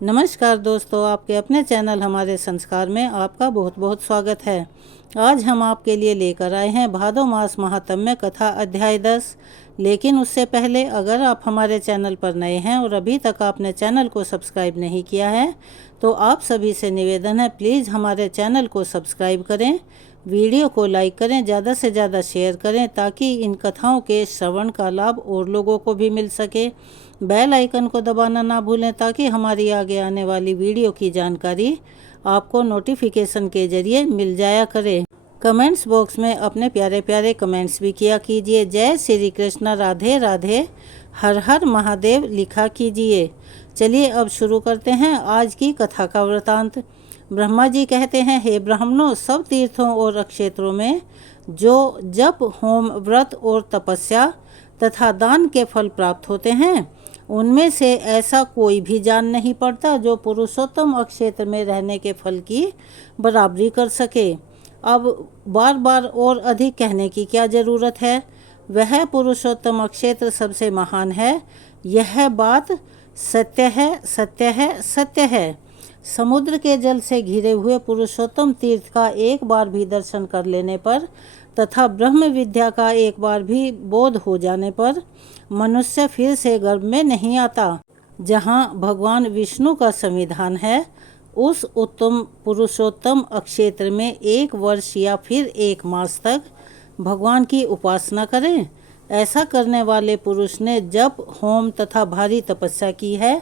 नमस्कार दोस्तों, आपके अपने चैनल हमारे संस्कार में आपका बहुत बहुत स्वागत है। आज हम आपके लिए लेकर आए हैं भादो मास महात्म्य कथा अध्याय 10। लेकिन उससे पहले अगर आप हमारे चैनल पर नए हैं और अभी तक आपने चैनल को सब्सक्राइब नहीं किया है तो आप सभी से निवेदन है, प्लीज़ हमारे चैनल को सब्सक्राइब करें, वीडियो को लाइक करें, ज़्यादा से ज़्यादा शेयर करें ताकि इन कथाओं के श्रवण का लाभ और लोगों को भी मिल सके। बेल आइकन को दबाना ना भूलें ताकि हमारी आगे आने वाली वीडियो की जानकारी आपको नोटिफिकेशन के जरिए मिल जाया करे। कमेंट्स बॉक्स में अपने प्यारे प्यारे कमेंट्स भी किया कीजिए। जय श्री कृष्ण, राधे राधे, हर हर महादेव लिखा कीजिए। चलिए अब शुरू करते हैं आज की कथा का वृतांत। ब्रह्मा जी कहते हैं, हे ब्राह्मणों, सब तीर्थों और क्षेत्रों में जो जप, होम, व्रत और तपस्या तथा दान के फल प्राप्त होते हैं, उनमें से ऐसा कोई भी जान नहीं पड़ता जो पुरुषोत्तम अक्षेत्र में रहने के फल की बराबरी कर सके। अब बार बार और अधिक कहने की क्या ज़रूरत है। वह पुरुषोत्तम अक्षेत्र सबसे महान है, यह बात सत्य है, सत्य है, सत्य है। समुद्र के जल से घिरे हुए पुरुषोत्तम तीर्थ का एक बार भी दर्शन कर लेने पर तथा ब्रह्म विद्या का एक बार भी बोध हो जाने पर मनुष्य फिर से गर्भ में नहीं आता। जहाँ भगवान विष्णु का संविधान है, उस उत्तम पुरुषोत्तम अक्षेत्र में 1 वर्ष या फिर 1 मास तक भगवान की उपासना करें। ऐसा करने वाले पुरुष ने जप, होम तथा भारी तपस्या की है,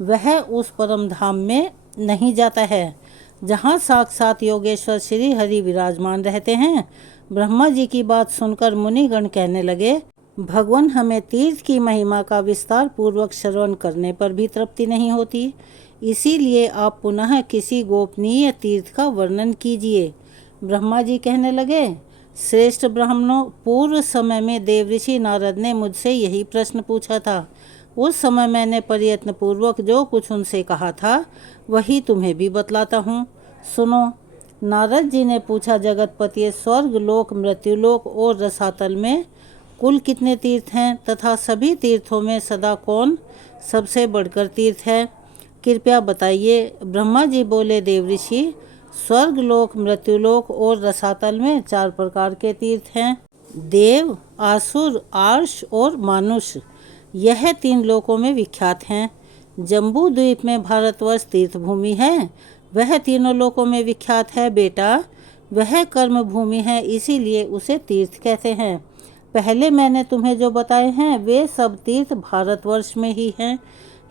वह उस परम धाम में नहीं जाता है जहाँ साक्षात योगेश्वर श्री हरि विराजमान रहते हैं। ब्रह्मा जी की बात सुनकर मुनिगण कहने लगे, भगवान, हमें तीर्थ की महिमा का विस्तार पूर्वक श्रवण करने पर भी तृप्ति नहीं होती, इसीलिए आप पुनः किसी गोपनीय तीर्थ का वर्णन कीजिए। ब्रह्मा जी कहने लगे, श्रेष्ठ ब्राह्मणों, पूर्व समय में देवऋषि नारद ने मुझसे यही प्रश्न पूछा था। उस समय मैंने प्रयत्न पूर्वक जो कुछ उनसे कहा था वही तुम्हें भी बतलाता हूँ, सुनो। नारद जी ने पूछा, जगतपति, स्वर्ग लोक, मृत्युलोक और रसातल में कुल कितने तीर्थ हैं तथा सभी तीर्थों में सदा कौन सबसे बढ़कर तीर्थ है, कृपया बताइए। ब्रह्मा जी बोले, देवऋषि, स्वर्ग लोक, मृत्युलोक और रसातल में 4 प्रकार के तीर्थ हैं, देव, आसुर, आर्ष और मानुष। यह 3 लोकों में विख्यात हैं। जम्बू द्वीप में भारतवर्ष तीर्थ भूमि है, वह तीनों लोकों में विख्यात है बेटा। वह कर्म भूमि है, इसीलिए उसे तीर्थ कहते हैं। पहले मैंने तुम्हें जो बताए हैं वे सब तीर्थ भारतवर्ष में ही हैं।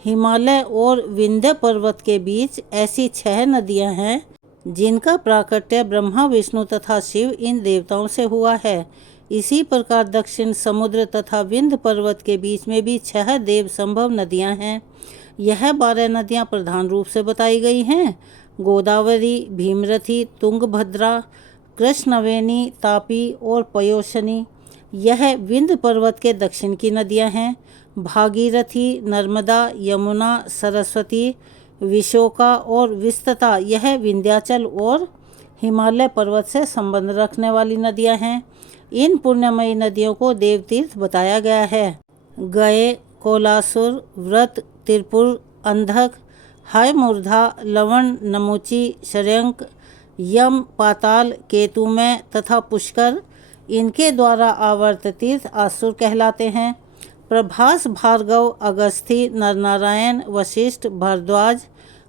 हिमालय और विंध्य पर्वत के बीच ऐसी 6 नदियां हैं जिनका प्राकट्य ब्रह्मा, विष्णु तथा शिव इन देवताओं से हुआ है। इसी प्रकार दक्षिण समुद्र तथा विंध्य पर्वत के बीच में भी 6 देव संभव नदियां हैं। यह 12 नदियां प्रधान रूप से बताई गई हैं, गोदावरी, भीमरथी, तुंगभद्रा, कृष्णवेणी, तापी और पयोशनी। यह विंध्य पर्वत के दक्षिण की नदियां हैं। भागीरथी, नर्मदा, यमुना, सरस्वती, विशोका और विस्तता यह विंध्याचल और हिमालय पर्वत से संबंध रखने वाली नदियां हैं। इन पुण्यमयी नदियों को देवतीर्थ बताया गया है। गए, कोलासुर, व्रत, त्रिपुर, अंधक, हायमुर्धा, लवण, नमुची, शर्यंक, यम, पाताल, केतुमय तथा पुष्कर, इनके द्वारा आवर्त तीर्थ आसुर कहलाते हैं। प्रभास, भार्गव, अगस्ती, नरनारायण, वशिष्ठ, भारद्वाज,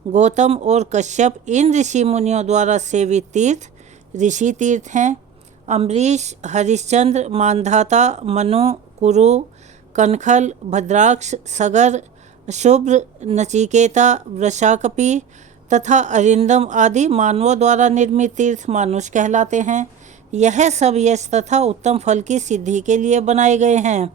गौतम और कश्यप इन ऋषि मुनियों द्वारा सेवित तीर्थ ऋषि तीर्थ हैं। अम्बरीश, हरिश्चंद्र, मानधाता, मनु, कुरु, कनखल, भद्राक्ष, सगर, शुभ्र, नचिकेता, वृषाकपि तथा अरिंदम आदि मानवों द्वारा निर्मित तीर्थ मानुष कहलाते हैं। यह सब यश तथा उत्तम फल की सिद्धि के लिए बनाए गए हैं।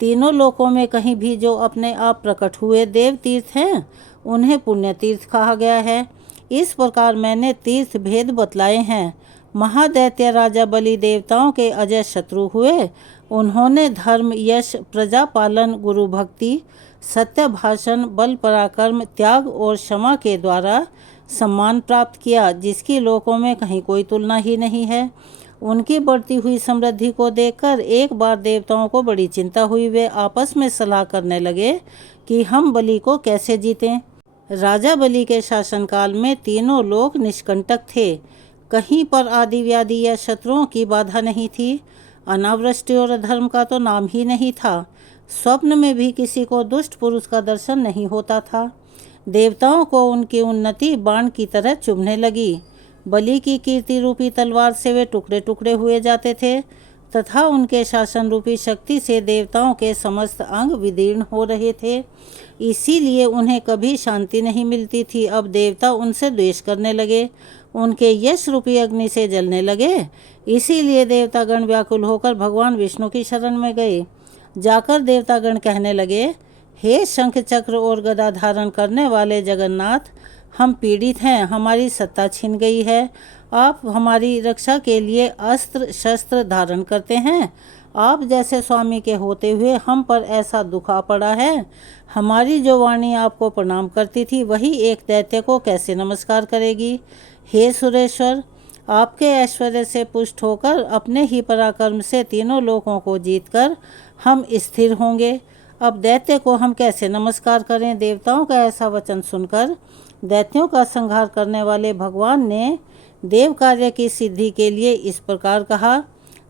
तीनों लोकों में कहीं भी जो अपने आप प्रकट हुए देव तीर्थ हैं, उन्हें पुण्य तीर्थ कहा गया है। इस प्रकार मैंने तीर्थ भेद बतलाए हैं। महादैत्य राजा बलि देवताओं के अजय शत्रु हुए। उन्होंने धर्म, यश, प्रजा पालन, गुरु भक्ति, सत्य भाषण, बल पराक्रम, त्याग और क्षमा के द्वारा सम्मान प्राप्त किया, जिसकी लोकों में कहीं कोई तुलना ही नहीं है। उनकी बढ़ती हुई समृद्धि को देखकर एक बार देवताओं को बड़ी चिंता हुई। वे आपस में सलाह करने लगे कि हम बलि को कैसे जीतें। राजा बलि के शासनकाल में तीनों लोक निष्कंटक थे। कहीं पर आदि व्याधि या शत्रुओं की बाधा नहीं थी। अनावृष्टि और अधर्म का तो नाम ही नहीं था। स्वप्न में भी किसी को दुष्ट पुरुष का दर्शन नहीं होता था। देवताओं को उनकी उन्नति बाण की तरह चुभने लगी। बलि की कीर्ति रूपी तलवार से वे टुकड़े टुकड़े हुए जाते थे तथा उनके शासन रूपी शक्ति से देवताओं के समस्त अंग विदीर्ण हो रहे थे। इसीलिए उन्हें कभी शांति नहीं मिलती थी। अब देवता उनसे द्वेष करने लगे, उनके यश रूपी अग्नि से जलने लगे। इसीलिए देवतागण व्याकुल होकर भगवान विष्णु की शरण में गए। जाकर देवतागण कहने लगे, हे शंख चक्र और गदा धारण करने वाले जगन्नाथ, हम पीड़ित हैं, हमारी सत्ता छिन गई है। आप हमारी रक्षा के लिए अस्त्र शस्त्र धारण करते हैं। आप जैसे स्वामी के होते हुए हम पर ऐसा दुख आ पड़ा है। हमारी जो वाणी आपको प्रणाम करती थी वही एक दैत्य को कैसे नमस्कार करेगी। हे सुरेश्वर, आपके ऐश्वर्य से पुष्ट होकर अपने ही पराक्रम से तीनों लोकों को जीतकर हम स्थिर होंगे। अब दैत्य को हम कैसे नमस्कार करें। देवताओं का ऐसा वचन सुनकर दैत्यों का संहार करने वाले भगवान ने देव कार्य की सिद्धि के लिए इस प्रकार कहा।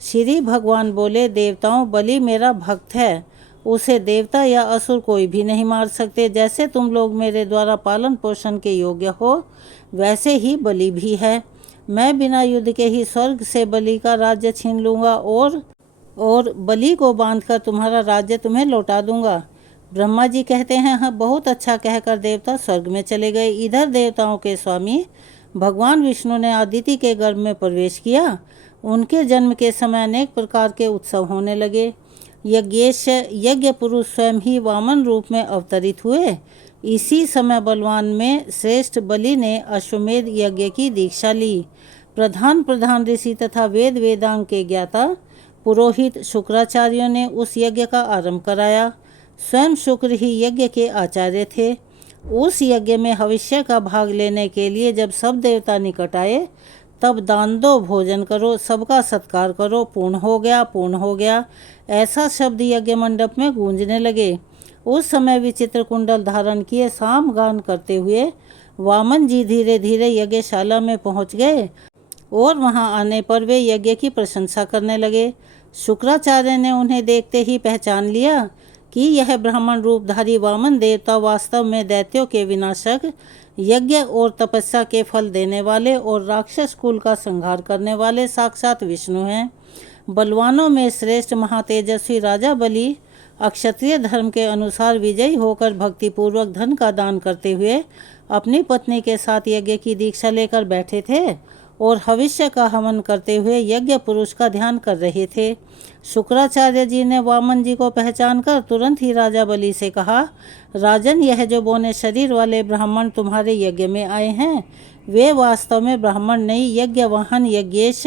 श्री भगवान बोले, देवताओं, बलि मेरा भक्त है, उसे देवता या असुर कोई भी नहीं मार सकते। जैसे तुम लोग मेरे द्वारा पालन पोषण के योग्य हो, वैसे ही बलि भी है। मैं बिना युद्ध के ही स्वर्ग से बलि का राज्य छीन लूँगा और बलि को बांधकर तुम्हारा राज्य तुम्हें लौटा दूंगा। ब्रह्मा जी कहते हैं, हाँ, बहुत अच्छा कहकर देवता स्वर्ग में चले गए। इधर देवताओं के स्वामी भगवान विष्णु ने आदिति के गर्भ में प्रवेश किया। उनके जन्म के समय अनेक प्रकार के उत्सव होने लगे। यज्ञ पुरुष स्वयं ही वामन रूप में अवतरित हुए। इसी समय बलवान में श्रेष्ठ बलि ने अश्वमेध यज्ञ की दीक्षा ली। प्रधान ऋषि तथा वेदांग के ज्ञाता पुरोहित शुक्राचार्यों ने उस यज्ञ का आरंभ कराया। स्वयं शुक्र ही यज्ञ के आचार्य थे। उस यज्ञ में हविष्य का भाग लेने के लिए जब सब देवता निकट आए, तब दान दो, भोजन करो, सबका सत्कार करो, पूर्ण हो गया, पूर्ण हो गया, ऐसा शब्द यज्ञ मंडप में गूंजने लगे। उस समय विचित्र कुंडल धारण किए साम गान करते हुए वामन जी धीरे धीरे यज्ञशाला में पहुंच गए और वहां आने पर वे यज्ञ की प्रशंसा करने लगे। शुक्राचार्य ने उन्हें देखते ही पहचान लिया कि यह ब्राह्मण रूपधारी वामन देवता वास्तव में दैत्यों के विनाशक, यज्ञ और तपस्या के फल देने वाले और राक्षस कुल का संहार करने वाले साक्षात विष्णु हैं। बलवानों में श्रेष्ठ महातेजस्वी राजा बलि अक्षत्रिय धर्म के अनुसार विजयी होकर भक्तिपूर्वक धन का दान करते हुए अपनी पत्नी के साथ यज्ञ की दीक्षा लेकर बैठे थे और हविष्य का हवन करते हुए यज्ञ पुरुष का ध्यान कर रहे थे। शुक्राचार्य जी ने वामन जी को पहचान कर तुरंत ही राजा बलि से कहा, राजन, यह जो बोने शरीर वाले ब्राह्मण तुम्हारे यज्ञ में आए हैं, वे वास्तव में ब्राह्मण नहीं, यज्ञ वाहन यज्ञेश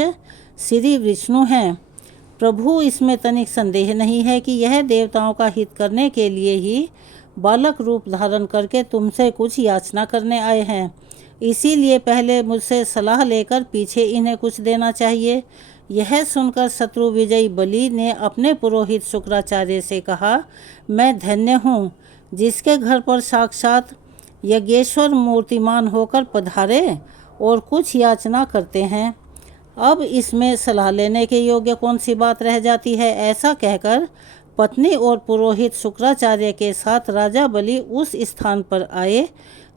श्री विष्णु हैं। प्रभु, इसमें तनिक संदेह नहीं है कि यह देवताओं का हित करने के लिए ही बालक रूप धारण करके तुमसे कुछ याचना करने आए हैं। इसीलिए पहले मुझसे सलाह लेकर पीछे इन्हें कुछ देना चाहिए। यह सुनकर शत्रु विजयी बलि ने अपने पुरोहित शुक्राचार्य से कहा, मैं धन्य हूँ जिसके घर पर साक्षात यज्ञेश्वर मूर्तिमान होकर पधारे और कुछ याचना करते हैं। अब इसमें सलाह लेने के योग्य कौन सी बात रह जाती है। ऐसा कहकर पत्नी और पुरोहित शुक्राचार्य के साथ राजा बलि उस स्थान पर आए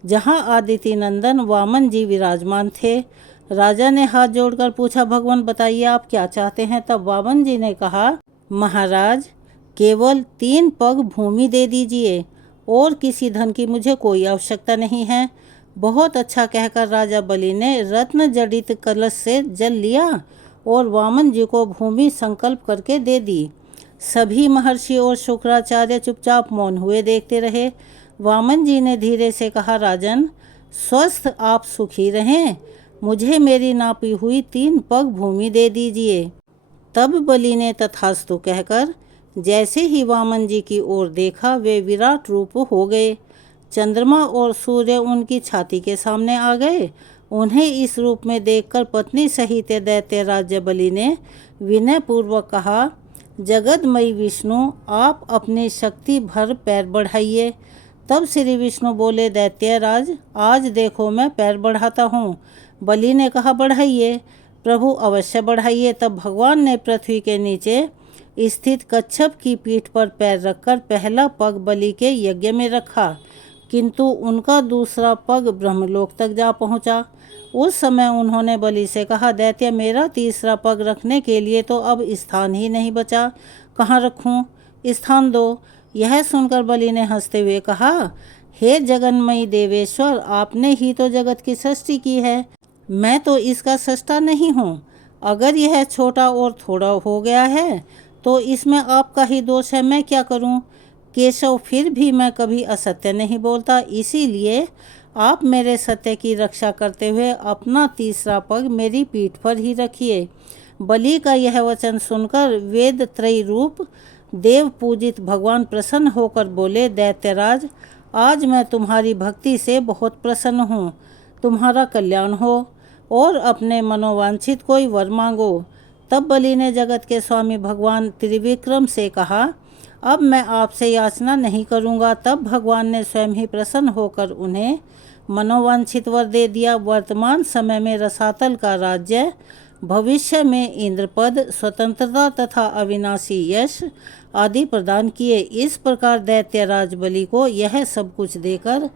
जहां आदिति नंदन वामन जी विराजमान थे। राजा ने हाथ जोड़कर पूछा, भगवान बताइए आप क्या चाहते हैं। तब वामन जी ने कहा, महाराज, केवल 3 पग भूमि दे दीजिए और किसी धन की मुझे कोई आवश्यकता नहीं है। बहुत अच्छा कहकर राजा बलि ने रत्न जड़ित कलश से जल लिया और वामन जी को भूमि संकल्प करके दे दी। सभी महर्षि और शुक्राचार्य चुपचाप मौन हुए देखते रहे। वामन जी ने धीरे से कहा, राजन, स्वस्थ आप सुखी रहें, मुझे मेरी नापी हुई 3 पग भूमि दे दीजिए। तब बलि ने तथास्तु कहकर जैसे ही वामन जी की ओर देखा, वे विराट रूप हो गए। चंद्रमा और सूर्य उनकी छाती के सामने आ गए। उन्हें इस रूप में देखकर पत्नी सहित दैत्य राज्य बलि ने विनय पूर्वक कहा, जगदमयी विष्णु, आप अपनी शक्ति भर पैर बढ़ाइए। तब श्री विष्णु बोले, दैत्यराज, आज देखो मैं पैर बढ़ाता हूँ। बलि ने कहा, बढ़ाइए प्रभु, अवश्य बढ़ाइए। तब भगवान ने पृथ्वी के नीचे स्थित कच्छप की पीठ पर पैर रखकर पहला पग बलि के यज्ञ में रखा, किंतु उनका दूसरा पग ब्रह्मलोक तक जा पहुंचा। उस समय उन्होंने बलि से कहा, दैत्य, मेरा तीसरा पग रखने के लिए तो अब स्थान ही नहीं बचा, कहाँ रखूं? स्थान दो। यह सुनकर बलि ने हंसते हुए कहा, हे जगन्मयी देवेश्वर, आपने ही तो जगत की सृष्टि की है, मैं तो इसका सृष्टा नहीं हूँ। अगर यह छोटा और थोड़ा हो गया है तो इसमें आपका ही दोष है, मैं क्या करूँ? केशव, फिर भी मैं कभी असत्य नहीं बोलता, इसीलिए आप मेरे सत्य की रक्षा करते हुए अपना तीसरा पग मेरी पीठ पर ही रखिए। बलि का यह वचन सुनकर वेद त्रयी रूप देव पूजित भगवान प्रसन्न होकर बोले, दैत्यराज, आज मैं तुम्हारी भक्ति से बहुत प्रसन्न हूँ। तुम्हारा कल्याण हो और अपने मनोवांछित कोई वर मांगो। तब बलि ने जगत के स्वामी भगवान त्रिविक्रम से कहा, अब मैं आपसे याचना नहीं करूँगा। तब भगवान ने स्वयं ही प्रसन्न होकर उन्हें मनोवांछित वर दे दिया। वर्तमान समय में रसातल का राज्य, भविष्य में इंद्रपद, स्वतंत्रता तथा अविनाशी यश आदि प्रदान किए। इस प्रकार दैत्यराज बलि को यह सब कुछ देकर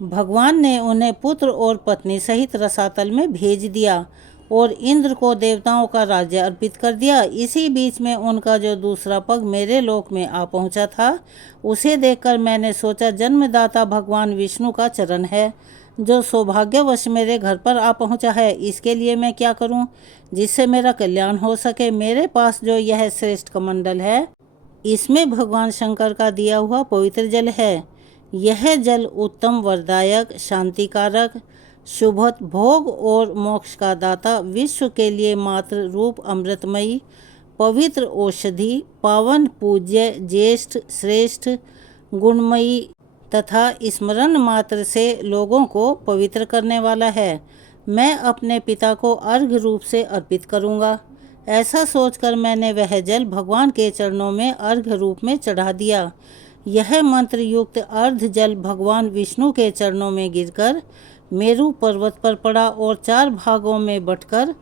भगवान ने उन्हें पुत्र और पत्नी सहित रसातल में भेज दिया और इंद्र को देवताओं का राज्य अर्पित कर दिया। इसी बीच में उनका जो दूसरा पग मेरे लोक में आ पहुंचा था, उसे देखकर मैंने सोचा, जन्मदाता भगवान विष्णु का चरण है, जो सौभाग्यवश मेरे घर पर आ पहुंचा है। इसके लिए मैं क्या करूं जिससे मेरा कल्याण हो सके? मेरे पास जो यह श्रेष्ठ कमंडल है, इसमें भगवान शंकर का दिया हुआ पवित्र जल है। यह जल उत्तम वरदायक, शांतिकारक, शुभत, भोग और मोक्ष का दाता, विश्व के लिए मात्र रूप अमृतमयी, पवित्र औषधि, पावन, पूज्य, ज्येष्ठ, श्रेष्ठ, गुणमयी तथा स्मरण मात्र से लोगों को पवित्र करने वाला है। मैं अपने पिता को अर्घ्य रूप से अर्पित करूँगा। ऐसा सोचकर मैंने वह जल भगवान के चरणों में अर्घ्य रूप में चढ़ा दिया। यह मंत्र युक्त अर्ध जल भगवान विष्णु के चरणों में गिरकर मेरु पर्वत पर पड़ा और 4 भागों में बंटकर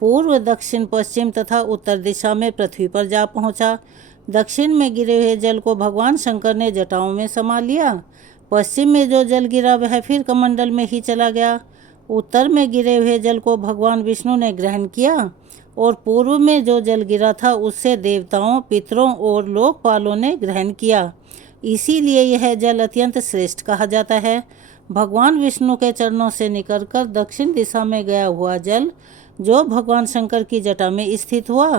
पूर्व, दक्षिण, पश्चिम तथा उत्तर दिशा में पृथ्वी पर जा पहुंचा। दक्षिण में गिरे हुए जल को भगवान शंकर ने जटाओं में समा लिया। पश्चिम में जो जल गिरा वह फिर कमंडल में ही चला गया। उत्तर में गिरे हुए जल को भगवान विष्णु ने ग्रहण किया और पूर्व में जो जल गिरा था उससे देवताओं, पितरों और लोकपालों ने ग्रहण किया। इसीलिए यह जल अत्यंत श्रेष्ठ कहा जाता है। भगवान विष्णु के चरणों से निकलकर दक्षिण दिशा में गया हुआ जल, जो भगवान शंकर की जटा में स्थित हुआ,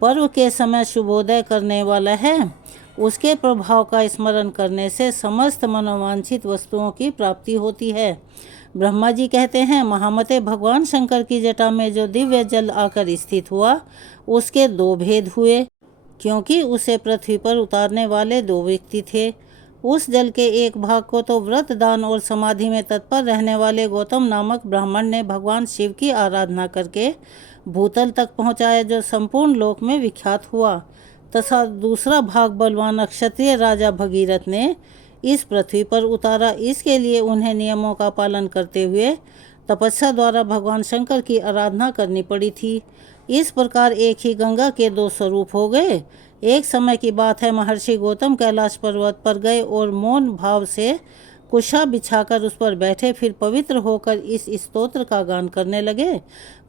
पर्व के समय शुभोदय करने वाला है। उसके प्रभाव का स्मरण करने से समस्त मनोवांछित वस्तुओं की प्राप्ति होती है। ब्रह्मा जी कहते हैं, महामते, भगवान शंकर की जटा में जो दिव्य जल आकर स्थित हुआ, उसके 2 भेद हुए, क्योंकि उसे पृथ्वी पर उतारने वाले 2 व्यक्ति थे। उस जल के एक भाग को तो व्रत, दान और समाधि में तत्पर रहने वाले गौतम नामक ब्राह्मण ने भगवान शिव की आराधना करके भूतल तक पहुँचाया, जो संपूर्ण लोक में विख्यात हुआ, तथा दूसरा भाग बलवान क्षत्रिय राजा भगीरथ ने इस पृथ्वी पर उतारा। इसके लिए उन्हें नियमों का पालन करते हुए तपस्या द्वारा भगवान शंकर की आराधना करनी पड़ी थी। इस प्रकार एक ही गंगा के 2 स्वरूप हो गए। एक समय की बात है, महर्षि गौतम कैलाश पर्वत पर गए और मौन भाव से कुशा बिछाकर उस पर बैठे, फिर पवित्र होकर इस स्तोत्र का गान करने लगे।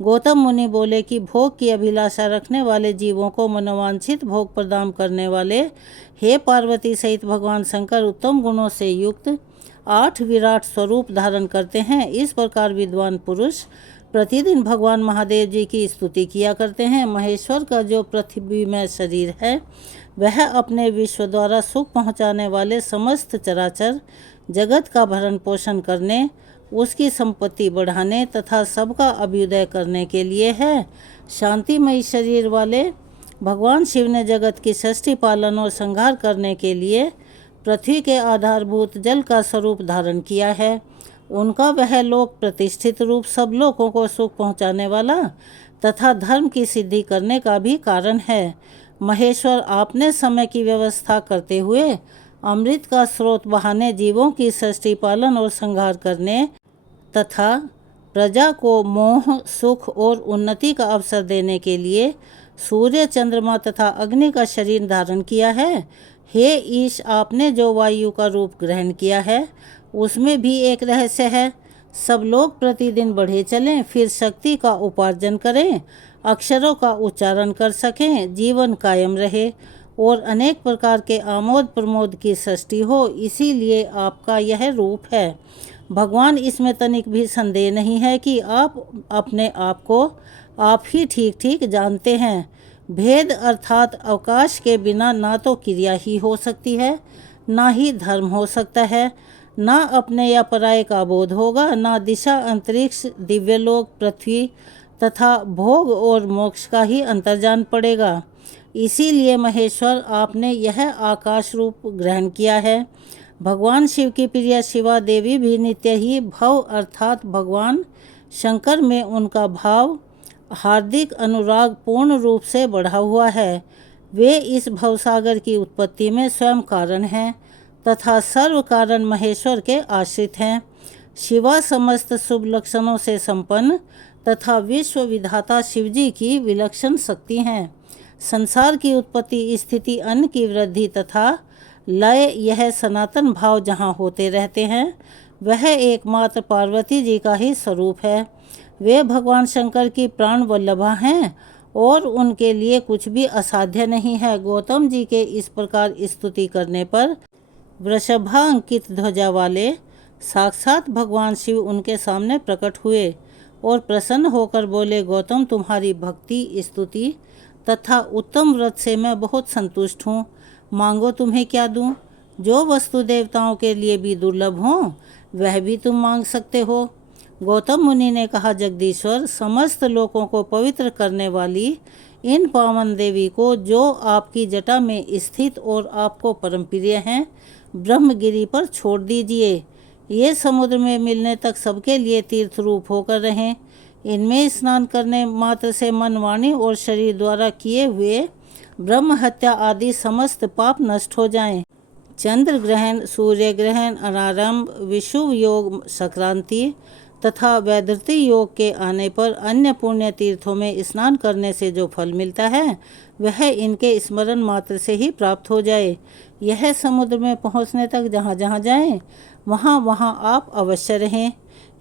गौतम मुनि बोले कि भोग की अभिलाषा रखने वाले जीवों को मनोवांछित भोग प्रदान करने वाले हे पार्वती सहित भगवान शंकर उत्तम गुणों से युक्त 8 विराट स्वरूप धारण करते हैं। इस प्रकार विद्वान पुरुष प्रतिदिन भगवान महादेव जी की स्तुति किया करते हैं। महेश्वर का जो पृथ्वी में शरीर है, वह अपने विश्व द्वारा सुख पहुँचाने वाले समस्त चराचर जगत का भरण पोषण करने, उसकी संपत्ति बढ़ाने तथा सबका अभ्युदय करने के लिए है। शांतिमयी शरीर वाले भगवान शिव ने जगत की सृष्टि, पालन और संहार करने के लिए पृथ्वी के आधारभूत जल का स्वरूप धारण किया है। उनका वह लोक प्रतिष्ठित रूप सब लोगों को सुख पहुँचाने वाला तथा धर्म की सिद्धि करने का भी कारण है। महेश्वर, आपने समय की व्यवस्था करते हुए अमृत का स्रोत बहाने जीवों की सृष्टि पालन और संहार करने तथा प्रजा को मोह सुख और उन्नति का अवसर देने के लिए सूर्य चंद्रमा तथा अग्नि का शरीर धारण किया है। हे ईश, आपने जो वायु का रूप ग्रहण किया है उसमें भी एक रहस्य है। सब लोग प्रतिदिन बढ़े चलें, फिर शक्ति का उपार्जन करें, अक्षरों का उच्चारण कर सकें, जीवन कायम रहे और अनेक प्रकार के आमोद प्रमोद की सृष्टि हो, इसीलिए आपका यह रूप है। भगवान, इसमें तनिक भी संदेह नहीं है कि आप अपने आप को आप ही ठीक ठीक जानते हैं। भेद अर्थात अवकाश के बिना ना तो क्रिया ही हो सकती है, ना ही धर्म हो सकता है, ना अपने या पराये का बोध होगा, ना दिशा अंतरिक्ष दिव्यलोक पृथ्वी तथा भोग और मोक्ष का ही अंतर्जान पड़ेगा। इसीलिए महेश्वर, आपने यह आकाश रूप ग्रहण किया है। भगवान शिव की प्रिय शिवा देवी भी नित्य ही भव अर्थात भगवान शंकर में उनका भाव हार्दिक अनुराग पूर्ण रूप से बढ़ा हुआ है। वे इस भवसागर की उत्पत्ति में स्वयं कारण हैं तथा सर्व कारण महेश्वर के आश्रित हैं। शिवा समस्त शुभ लक्षणों से संपन्न तथा विश्व विधाता शिवजी की विलक्षण शक्ति हैं। संसार की उत्पत्ति, स्थिति, अन्न की वृद्धि तथा लय, यह सनातन भाव जहाँ होते रहते हैं वह एकमात्र पार्वती जी का ही स्वरूप है। वे भगवान शंकर की प्राण वल्लभा हैं और उनके लिए कुछ भी असाध्य नहीं है। गौतम जी के इस प्रकार स्तुति करने पर वृषभांकित ध्वजा वाले साक्षात भगवान शिव उनके सामने प्रकट हुए और प्रसन्न होकर बोले, गौतम, तुम्हारी भक्ति स्तुति तथा उत्तम व्रत से मैं बहुत संतुष्ट हूँ। मांगो, तुम्हें क्या दूँ? जो वस्तु देवताओं के लिए भी दुर्लभ हो वह भी तुम मांग सकते हो। गौतम मुनि ने कहा, जगदीश्वर, समस्त लोगों को पवित्र करने वाली इन पावन देवी को, जो आपकी जटा में स्थित और आपको परम प्रिय हैं, ब्रह्मगिरी पर छोड़ दीजिए। ये समुद्र में मिलने तक सबके लिए तीर्थ रूप होकर रहें। इनमें स्नान करने मात्र से मन, वाणी और शरीर द्वारा किए हुए ब्रह्म हत्या आदि समस्त पाप नष्ट हो जाएं। चंद्र ग्रहण, सूर्य ग्रहण, अनारंभ, विषुव योग, संक्रांति तथा वैधृति योग के आने पर अन्य पुण्य तीर्थों में स्नान करने से जो फल मिलता है वह इनके स्मरण मात्र से ही प्राप्त हो जाए। यह समुद्र में पहुँचने तक जहाँ जहाँ जाएं वहाँ वहाँ आप अवश्य रहें।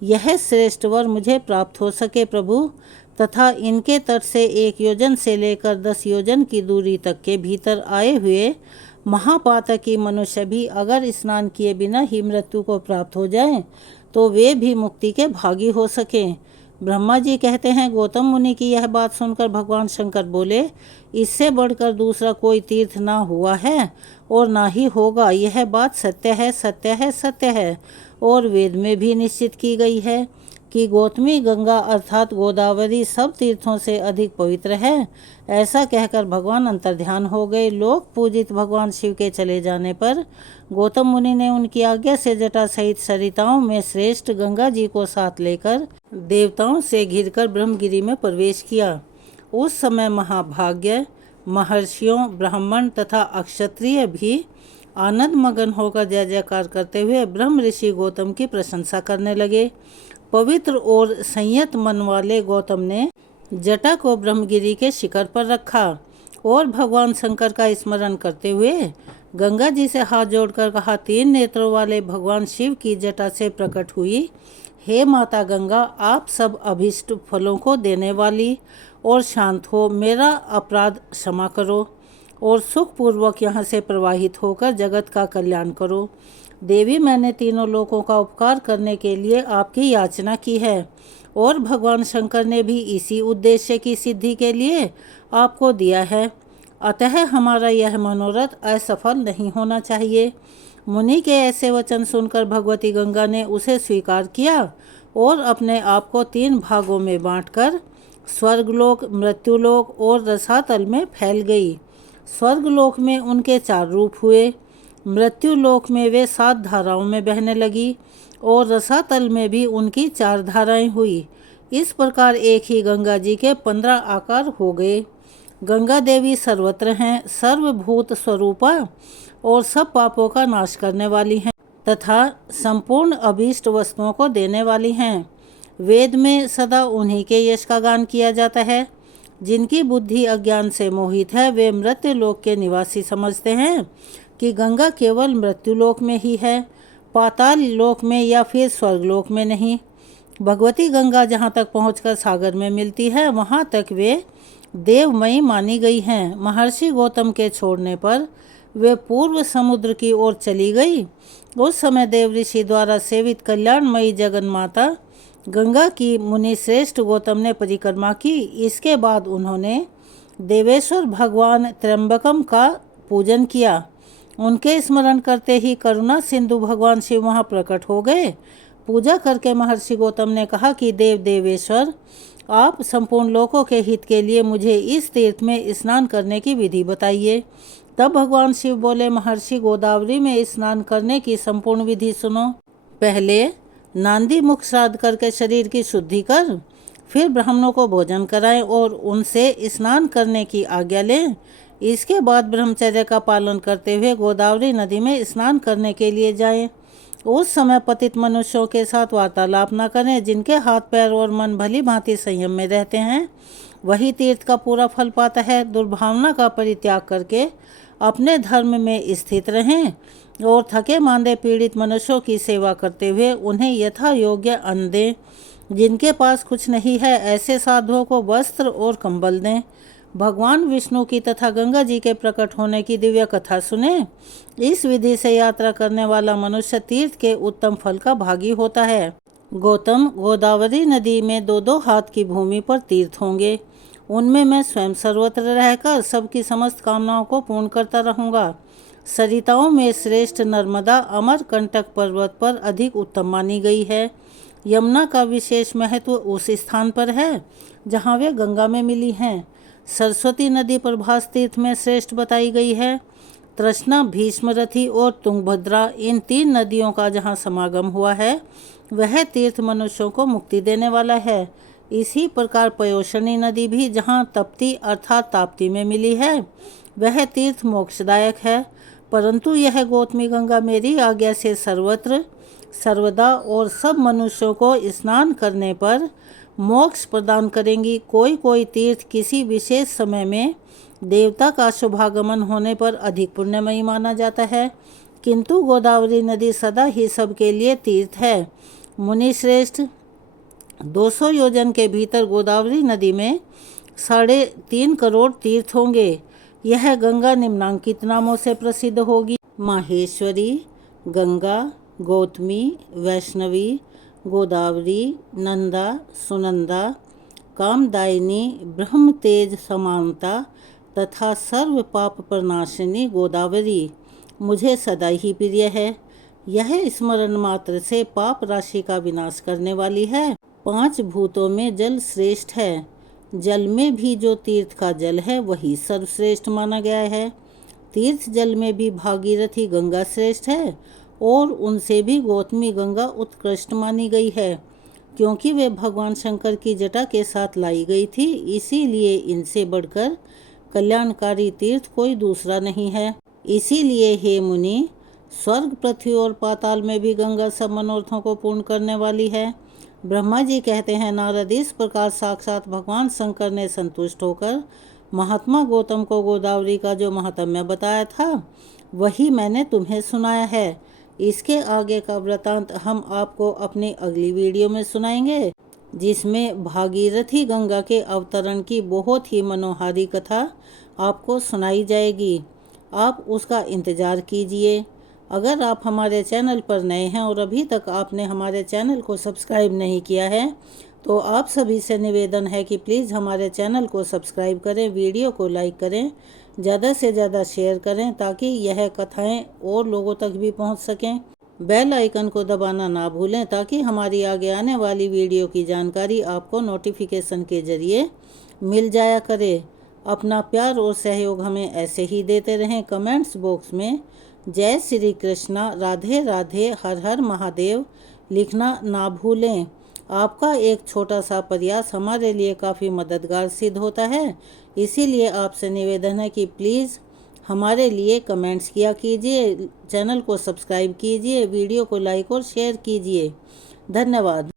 यह श्रेष्ठ वर मुझे प्राप्त हो सके प्रभु, तथा इनके तट से 1 योजन से लेकर 10 योजन की दूरी तक के भीतर आए हुए महापातकी मनुष्य भी अगर स्नान किए बिना ही मृत्यु को प्राप्त हो जाएं तो वे भी मुक्ति के भागी हो सकें। ब्रह्मा जी कहते हैं, गौतम मुनि की यह बात सुनकर भगवान शंकर बोले, इससे बढ़कर दूसरा कोई तीर्थ ना हुआ है और ना ही होगा। यह बात सत्य है, सत्य है, सत्य है और वेद में भी निश्चित की गई है कि गौतमी गंगा अर्थात गोदावरी सब तीर्थों से अधिक पवित्र है। ऐसा कहकर भगवान अंतर्ध्यान हो गए। लोक पूजित भगवान शिव के चले जाने पर गौतम मुनि ने उनकी आज्ञा से जटा सहित सरिताओं में श्रेष्ठ गंगा जी को साथ लेकर देवताओं से घिरकर ब्रह्मगिरी में प्रवेश किया। उस समय महाभाग्य महर्षियों, ब्राह्मण तथा अक्षत्रिय भी आनंद मगन होकर जय जयकार करते हुए ब्रह्म ऋषि गौतम की प्रशंसा करने लगे। पवित्र और संयत मन वाले गौतम ने जटा को ब्रह्मगिरी के शिखर पर रखा और भगवान शंकर का स्मरण करते हुए गंगा जी से हाथ जोड़कर कहा, 3 नेत्रों वाले भगवान शिव की जटा से प्रकट हुई हे माता गंगा, आप सब अभीष्ट फलों को देने वाली और शांत हो, मेरा अपराध क्षमा करो और सुखपूर्वक यहाँ से प्रवाहित होकर जगत का कल्याण करो। देवी, मैंने तीनों लोकों का उपकार करने के लिए आपकी याचना की है और भगवान शंकर ने भी इसी उद्देश्य की सिद्धि के लिए आपको दिया है, अतः हमारा यह मनोरथ असफल नहीं होना चाहिए। मुनि के ऐसे वचन सुनकर भगवती गंगा ने उसे स्वीकार किया और अपने आप को 3 भागों में बांटकर स्वर्गलोक, मृत्युलोक और रसातल में फैल गई। स्वर्गलोक में उनके 4 रूप हुए, मृत्युलोक में वे 7 धाराओं में बहने लगी और रसातल में भी उनकी 4 धाराएं हुई। इस प्रकार एक ही गंगा जी के 15 आकार हो गए। गंगा देवी सर्वत्र हैं, सर्वभूत स्वरूपा और सब पापों का नाश करने वाली हैं तथा संपूर्ण अभीष्ट वस्तुओं को देने वाली हैं। वेद में सदा उन्हीं के यश का गान किया जाता है। जिनकी बुद्धि अज्ञान से मोहित है वे मृत्यु लोक के निवासी समझते हैं कि गंगा केवल मृत्यु लोक में ही है, पाताल लोक में या फिर स्वर्ग लोक में नहीं। भगवती गंगा जहाँ तक पहुँचकर सागर में मिलती है वहाँ तक वे देवमयी मानी गई हैं। महर्षि गौतम के छोड़ने पर वे पूर्व समुद्र की ओर चली गई। उस समय देव ऋषि द्वारा सेवित कल्याणमयी जगन माता गंगा की मुनि श्रेष्ठ गौतम ने परिक्रमा की। इसके बाद उन्होंने देवेश्वर भगवान त्र्यंबकम का पूजन किया। उनके स्मरण करते ही करुणा सिंधु भगवान शिव वहाँ प्रकट हो गए। पूजा करके महर्षि गौतम ने कहा कि देव देवेश्वर, आप संपूर्ण लोकों के हित के लिए मुझे इस तीर्थ में स्नान करने की विधि बताइए। तब भगवान शिव बोले, महर्षि गोदावरी में स्नान करने की संपूर्ण विधि सुनो। पहले नांदी मुख श्राद्ध करके शरीर की शुद्धि कर, फिर ब्राह्मणों को भोजन कराएं और उनसे स्नान करने की आज्ञा लें। इसके बाद ब्रह्मचर्य का पालन करते हुए गोदावरी नदी में स्नान करने के लिए जाएं। उस समय पतित मनुष्यों के साथ वार्तालाप न करें। जिनके हाथ पैर और मन भली भांति संयम में रहते हैं वही तीर्थ का पूरा फल पाता है। दुर्भावना का परित्याग करके अपने धर्म में स्थित रहें और थके मांदे पीड़ित मनुष्यों की सेवा करते हुए उन्हें यथा योग्य अन्न दें। जिनके पास कुछ नहीं है ऐसे साधुओं को वस्त्र और कंबल दें। भगवान विष्णु की तथा गंगा जी के प्रकट होने की दिव्य कथा सुने। इस विधि से यात्रा करने वाला मनुष्य तीर्थ के उत्तम फल का भागी होता है। गौतम, गोदावरी नदी में 2-2 हाथ की भूमि पर तीर्थ होंगे। उनमें मैं स्वयं सर्वत्र रहकर सबकी समस्त कामनाओं को पूर्ण करता रहूँगा। सरिताओं में श्रेष्ठ नर्मदा अमरकंटक पर्वत पर अधिक उत्तम मानी गई है। यमुना का विशेष महत्व उस स्थान पर है जहाँ वे गंगा में मिली हैं। सरस्वती नदी प्रभास तीर्थ में श्रेष्ठ बताई गई है। तृष्णा, भीष्मरथी और तुंगभद्रा, इन 3 नदियों का जहाँ समागम हुआ है वह तीर्थ मनुष्यों को मुक्ति देने वाला है। इसी प्रकार पयोशनी नदी भी जहाँ तप्ती अर्थात ताप्ती में मिली है वह तीर्थ मोक्षदायक है। परंतु यह गौतमी गंगा मेरी आज्ञा से सर्वत्र सर्वदा और सब मनुष्यों को स्नान करने पर मोक्ष प्रदान करेंगी। कोई कोई तीर्थ किसी विशेष समय में देवता का शुभागमन होने पर अधिक पुण्यमयी माना जाता है, किंतु गोदावरी नदी सदा ही सबके लिए तीर्थ है। मुनि श्रेष्ठ, 200 योजन के भीतर गोदावरी नदी में 3.5 करोड़ तीर्थ होंगे। यह गंगा निम्नांकित नामों से प्रसिद्ध होगी: माहेश्वरी, गंगा, गौतमी, वैष्णवी, गोदावरी, नंदा, सुनंदा, कामदायिनी, ब्रह्म तेज समानता तथा सर्व पाप प्रनाशिनी गोदावरी मुझे सदा ही प्रिय है। यह स्मरण मात्र से पाप राशि का विनाश करने वाली है। 5 भूतों में जल श्रेष्ठ है। जल में भी जो तीर्थ का जल है वही सर्वश्रेष्ठ माना गया है। तीर्थ जल में भी भागीरथी गंगा श्रेष्ठ है और उनसे भी गौतमी गंगा उत्कृष्ट मानी गई है, क्योंकि वे भगवान शंकर की जटा के साथ लाई गई थी। इसीलिए इनसे बढ़कर कल्याणकारी तीर्थ कोई दूसरा नहीं है। इसीलिए हे मुनि, स्वर्ग, पृथ्वी और पाताल में भी गंगा सब मनोरथों को पूर्ण करने वाली है। ब्रह्मा जी कहते हैं, नारद, इस प्रकार साक्षात भगवान शंकर ने संतुष्ट होकर महात्मा गौतम को गोदावरी का जो महात्म्य बताया था वही मैंने तुम्हें सुनाया है। इसके आगे का वृतांत हम आपको अपनी अगली वीडियो में सुनाएंगे, जिसमें भागीरथी गंगा के अवतरण की बहुत ही मनोहारी कथा आपको सुनाई जाएगी। आप उसका इंतज़ार कीजिए। अगर आप हमारे चैनल पर नए हैं और अभी तक आपने हमारे चैनल को सब्सक्राइब नहीं किया है तो आप सभी से निवेदन है कि प्लीज़ हमारे चैनल को सब्सक्राइब करें, वीडियो को लाइक करें, ज़्यादा से ज़्यादा शेयर करें ताकि यह कथाएं और लोगों तक भी पहुंच सकें। बेल आइकन को दबाना ना भूलें ताकि हमारी आगे आने वाली वीडियो की जानकारी आपको नोटिफिकेशन के ज़रिए मिल जाया करे। अपना प्यार और सहयोग हमें ऐसे ही देते रहें। कमेंट्स बॉक्स में जय श्री कृष्णा, राधे राधे, हर हर महादेव लिखना ना भूलें। आपका एक छोटा सा प्रयास हमारे लिए काफ़ी मददगार सिद्ध होता है। इसीलिए आपसे निवेदन है कि प्लीज़ हमारे लिए कमेंट्स किया कीजिए, चैनल को सब्सक्राइब कीजिए, वीडियो को लाइक और शेयर कीजिए। धन्यवाद।